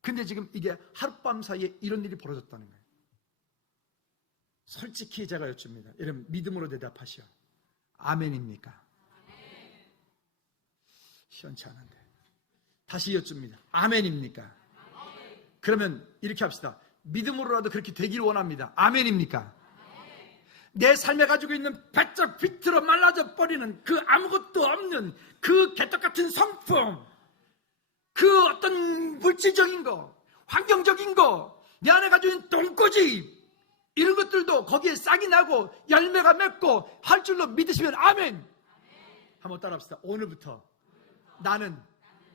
근데 지금 이게 하룻밤 사이에 이런 일이 벌어졌다는 거예요. 솔직히 제가 여쭙니다. 여러분 믿음으로 대답하시오. 아멘입니까? 시원치 않은데 다시 여쭙니다. 아멘입니까? 그러면 이렇게 합시다. 믿음으로라도 그렇게 되길 원합니다. 아멘입니까? 내 삶에 가지고 있는 바짝 비틀어 말라져 버리는 그 아무것도 없는 그 개떡 같은 성품, 그 어떤 물질적인 거, 환경적인 거, 내 안에 가지고 있는 똥꼬집, 이런 것들도 거기에 싹이 나고 열매가 맺고 할 줄로 믿으시면 아멘. 한번 따라합시다. 오늘부터 나는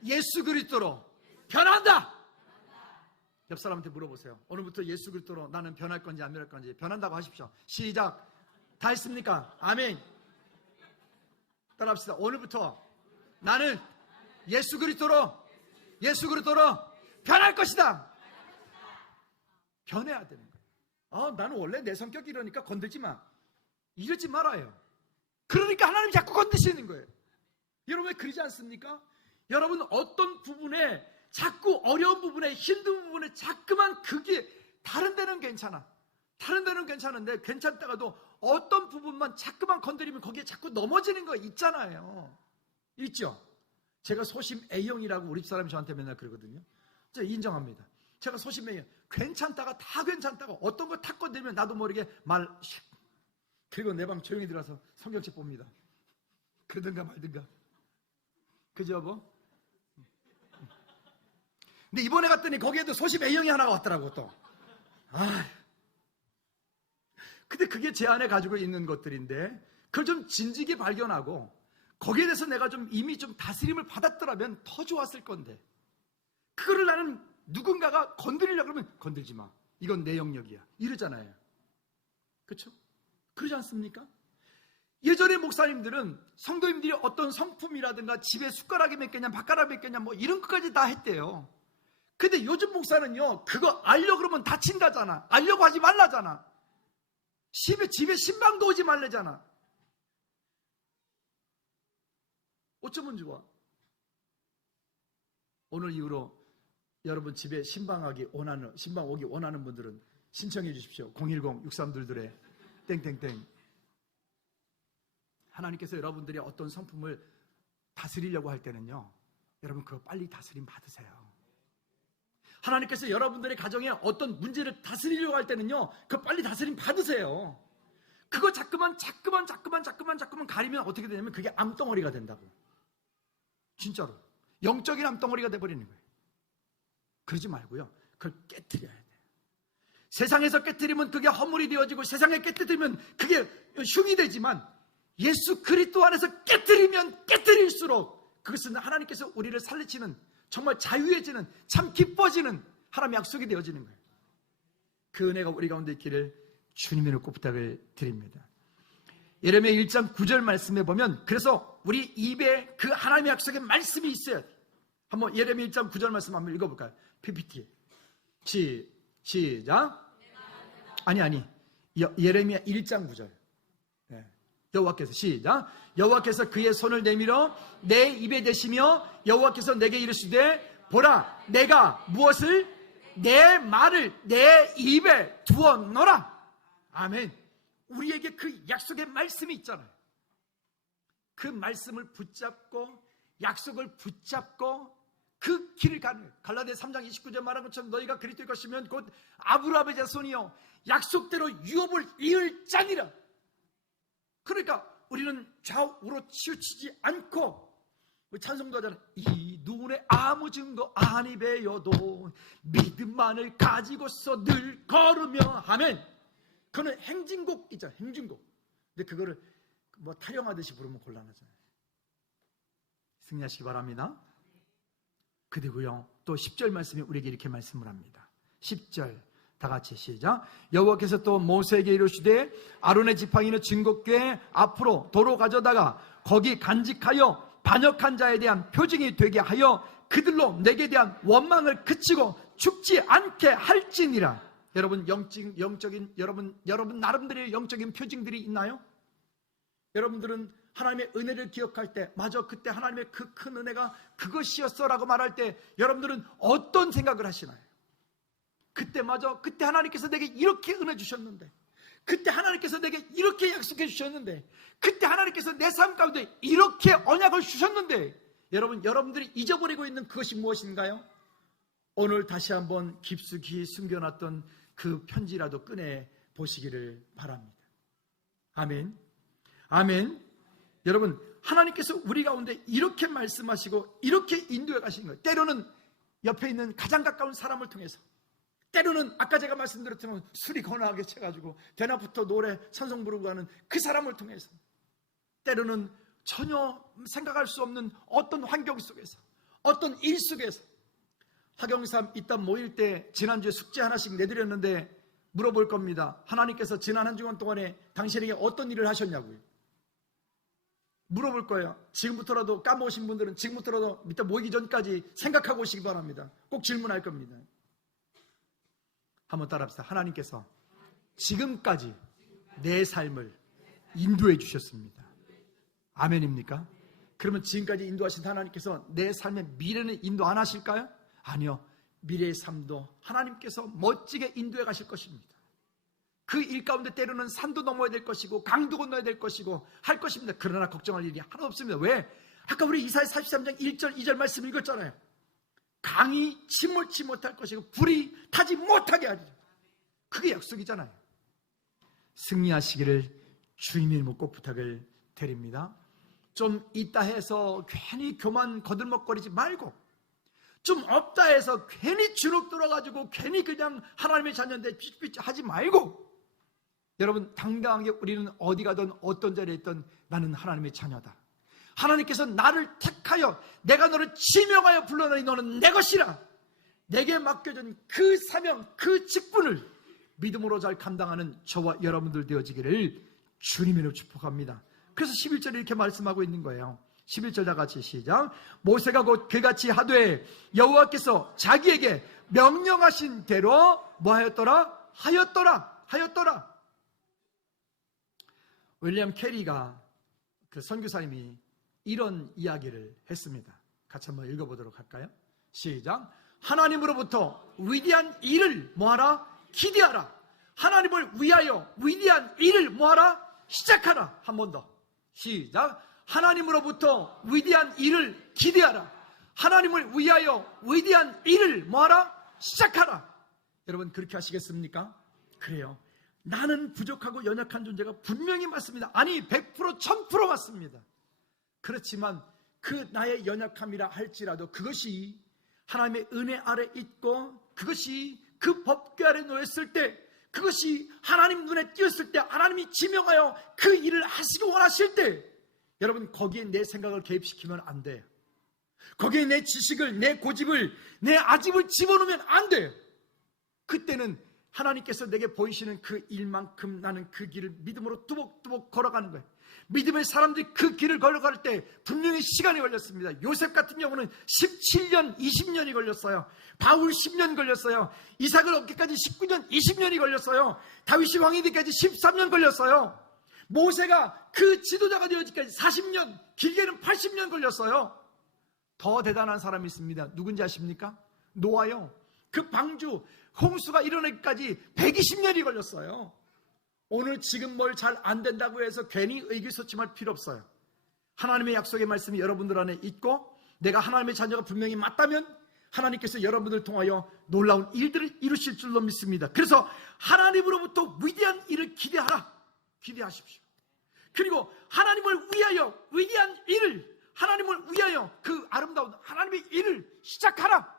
예수 그리스도로 변한다. 옆 사람한테 물어보세요. 오늘부터 예수 그리스도로 나는 변할 건지 안 변할 건지. 변한다고 하십시오. 시작. 다 했습니까? 아멘. 따라합시다. 오늘부터 나는 예수 그리스도로 변할 것이다. 변해야 되는 거예요. 나는 원래 내 성격이 이러니까 건들지 마. 이러지 말아요. 그러니까 하나님이 자꾸 건드시는 거예요. 여러분 왜 그러지 않습니까? 여러분 어떤 부분에 자꾸 어려운 부분에 힘든 부분에 자꾸만 그게 다른 데는 괜찮아. 다른 데는 괜찮은데 괜찮다가도 어떤 부분만 자꾸만 건드리면 거기에 자꾸 넘어지는 거 있잖아요. 있죠? 제가 소심 A형이라고 우리 집사람이 저한테 맨날 그러거든요. 제가 인정합니다. 제가 소심 A형. 괜찮다가 다 괜찮다가 어떤 거 탁 건드리면 나도 모르게 그리고 내 방 조용히 들어가서 성경책 봅니다. 그러든가 말든가. 그죠 여보? 근데 이번에 갔더니 거기에도 소심 A형이 하나가 왔더라고 또. 근데 그게 제 안에 가지고 있는 것들인데 그걸 좀 진지하게 발견하고 거기에 대해서 내가 좀 이미 좀 다스림을 받았더라면 더 좋았을 건데 그거를 나는 누군가가 건드리려고 그러면 건들지 마. 이건 내 영역이야. 이러잖아요. 그렇죠? 그러지 않습니까? 예전에 목사님들은 성도님들이 어떤 성품이라든가 집에 숟가락이 몇 개냐 밥가락이 몇 개냐 뭐 이런 것까지 다 했대요. 근데 요즘 목사는요 그거 알려고 그러면 다친다잖아. 알려고 하지 말라잖아. 집에 신방도 오지 말래잖아. 어쩌면 좋아? 오늘 이후로 여러분 집에 신방 오기 원하는 분들은 신청해 주십시오. 010-6322 땡땡땡. 하나님께서 여러분들이 어떤 성품을 다스리려고 할 때는요 여러분 그거 빨리 다스림 받으세요. 하나님께서 여러분들의 가정에 어떤 문제를 다스리려고 할 때는요 그거 빨리 다스림 받으세요. 그거 자꾸만 가리면 어떻게 되냐면 그게 암덩어리가 된다고. 진짜로 영적인 암덩어리가 돼버리는 거예요. 그러지 말고요 그걸 깨트려야 돼요. 세상에서 깨트리면 그게 허물이 되어지고 세상에 깨트리면 그게 흉이 되지만 예수 그리스도 안에서 깨트리면 깨트릴수록 그것은 하나님께서 우리를 살리시는 정말 자유해지는 참 기뻐지는 하나님의 약속이 되어지는 거예요. 그 은혜가 우리 가운데 있기를 주님의 이름으로 부탁을 드립니다. 예레미야 1장 9절 말씀에 보면 그래서 우리 입에 그 하나님의 약속의 말씀이 있어요. 한번 예레미야 1장 9절 말씀 한번 읽어볼까요? PPT 시작. 예레미야 1장 9절. 여호와께서 시작. 여호와께서 그의 손을 내밀어 내 입에 대시며 여호와께서 내게 이르시되 보라 내가 무엇을 내 말을 내 입에 두어 놓으라. 아멘. 우리에게 그 약속의 말씀이 있잖아요. 그 말씀을 붙잡고 약속을 붙잡고 그 길을 가는 거예요. 갈라디아 3장 29절 말한 것처럼 너희가 그리스도의 것이면 곧 아브라함의 자손이요 약속대로 유업을 이을 자니라. 그러니까 우리는 좌우로 치우치지 않고 찬송도 하잖아요. 이 눈에 아무 증거 아니 배여도 믿음만을 가지고서 늘 걸으며 아멘. 그거는 행진곡 있잖아요. 행진곡. 근데 그거를 뭐 타령하듯이 부르면 곤란하잖아요. 승리하시기 바랍니다. 그리고요 또 10절 말씀에 우리에게 이렇게 말씀을 합니다. 10절 다 같이 시작. 여호와께서 또 모세에게 이르시되 아론의 지팡이는 증거궤 앞으로 도로 가져다가 거기 간직하여 반역한 자에 대한 표징이 되게 하여 그들로 내게 대한 원망을 그치고 죽지 않게 할지니라. 여러분 영적인 여러분 나름대로의 영적인 표징들이 있나요? 여러분들은 하나님의 은혜를 기억할 때, 맞아, 그때 하나님의 그 큰 은혜가 그것이었어라고 말할 때 여러분들은 어떤 생각을 하시나요? 그때 맞아, 그때 하나님께서 내게 이렇게 은혜 주셨는데, 그때 하나님께서 내게 이렇게 약속해 주셨는데, 그때 하나님께서 내 삶 가운데 이렇게 언약을 주셨는데, 여러분들이 잊어버리고 있는 그것이 무엇인가요? 오늘 다시 한번 깊숙이 숨겨놨던 그 편지라도 꺼내 보시기를 바랍니다. 아멘. 아멘. 여러분, 하나님께서 우리 가운데 이렇게 말씀하시고 이렇게 인도해 가시는 거예요. 때로는 옆에 있는 가장 가까운 사람을 통해서, 때로는 아까 제가 말씀드렸지만 술이 거나하게 채가지고 대낮부터 노래 찬송 부르고 가는 그 사람을 통해서, 때로는 전혀 생각할 수 없는 어떤 환경 속에서, 어떤 일 속에서, 하경삼 이따 모일 때 지난주에 숙제 하나씩 내드렸는데 물어볼 겁니다. 하나님께서 지난 한 주간 동안에 당신에게 어떤 일을 하셨냐고요. 물어볼 거예요. 지금부터라도 까먹으신 분들은 지금부터라도 이따 모이기 전까지 생각하고 오시기 바랍니다. 꼭 질문할 겁니다. 한번 따라합시다. 하나님께서 지금까지 내 삶을 인도해 주셨습니다. 아멘입니까? 그러면 지금까지 인도하신 하나님께서 내 삶의 미래는 인도 안 하실까요? 아니요. 미래의 삶도 하나님께서 멋지게 인도해 가실 것입니다. 그 일 가운데 때로는 산도 넘어야 될 것이고 강도 건너야 될 것이고 할 것입니다. 그러나 걱정할 일이 하나도 없습니다. 왜? 아까 우리 이사야 43장 1절 2절 말씀 읽었잖아요. 강이 침몰치 못할 것이고 불이 타지 못하게 하리라. 그게 약속이잖아요. 승리하시기를 주님의 이름으로 꼭 부탁을 드립니다. 좀 있다 해서 괜히 교만 거들먹거리지 말고, 좀 없다 해서 괜히 주눅 들어가지고 괜히 그냥 하나님의 자녀인데 하지 말고, 여러분 당당하게 우리는 어디 가든 어떤 자리에 있든 나는 하나님의 자녀다. 하나님께서 나를 택하여 내가 너를 지명하여 불러내니 너는 내 것이라. 내게 맡겨진 그 사명, 그 직분을 믿음으로 잘 감당하는 저와 여러분들 되어지기를 주님으로 축복합니다. 그래서 11절에 이렇게 말씀하고 있는 거예요. 11절 다 같이 시작. 모세가 곧 그같이 하되 여호와께서 자기에게 명령하신 대로 뭐 하였더라? 하였더라. 윌리엄 캐리가 그 선교사님이 이런 이야기를 했습니다. 같이 한번 읽어보도록 할까요? 시작. 하나님으로부터 위대한 일을 뭐하라? 기대하라. 하나님을 위하여 위대한 일을 뭐하라? 시작하라. 한 번 더. 시작. 하나님으로부터 위대한 일을 기대하라. 하나님을 위하여 위대한 일을 뭐하라? 시작하라. 여러분 그렇게 하시겠습니까? 그래요. 나는 부족하고 연약한 존재가 분명히 맞습니다. 아니 100% 1000% 맞습니다. 그렇지만 그 나의 연약함이라 할지라도 그것이 하나님의 은혜 아래 있고, 그것이 그 법궤 아래 놓였을 때, 그것이 하나님 눈에 띄었을 때, 하나님이 지명하여 그 일을 하시기 원하실 때, 여러분 거기에 내 생각을 개입시키면 안 돼요. 거기에 내 지식을, 내 고집을, 내 아집을 집어넣으면 안 돼요. 그때는 하나님께서 내게 보이시는 그 일만큼 나는 그 길을 믿음으로 뚜벅뚜벅 걸어가는 거예요. 믿음의 사람들이 그 길을 걸어갈 때 분명히 시간이 걸렸습니다. 요셉 같은 경우는 17년, 20년이 걸렸어요. 바울 10년 걸렸어요. 이삭을 얻기까지 19년, 20년이 걸렸어요. 다윗이 왕이 되기까지 13년 걸렸어요. 모세가 그 지도자가 되어지기까지 40년, 길게는 80년 걸렸어요. 더 대단한 사람이 있습니다. 누군지 아십니까? 노아요. 그 방주, 홍수가 일어나기까지 120년이 걸렸어요. 오늘 지금 뭘 잘 안 된다고 해서 괜히 의기소침할 필요 없어요. 하나님의 약속의 말씀이 여러분들 안에 있고, 내가 하나님의 자녀가 분명히 맞다면 하나님께서 여러분들을 통하여 놀라운 일들을 이루실 줄로 믿습니다. 그래서 하나님으로부터 위대한 일을 기대하십시오. 그리고 하나님을 위하여 위대한 일을, 하나님을 위하여 그 아름다운 하나님의 일을 시작하라.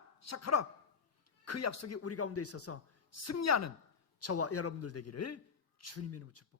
그 약속이 우리 가운데 있어서 승리하는 저와 여러분들 되기를 주님의 이름으로 축복합니다.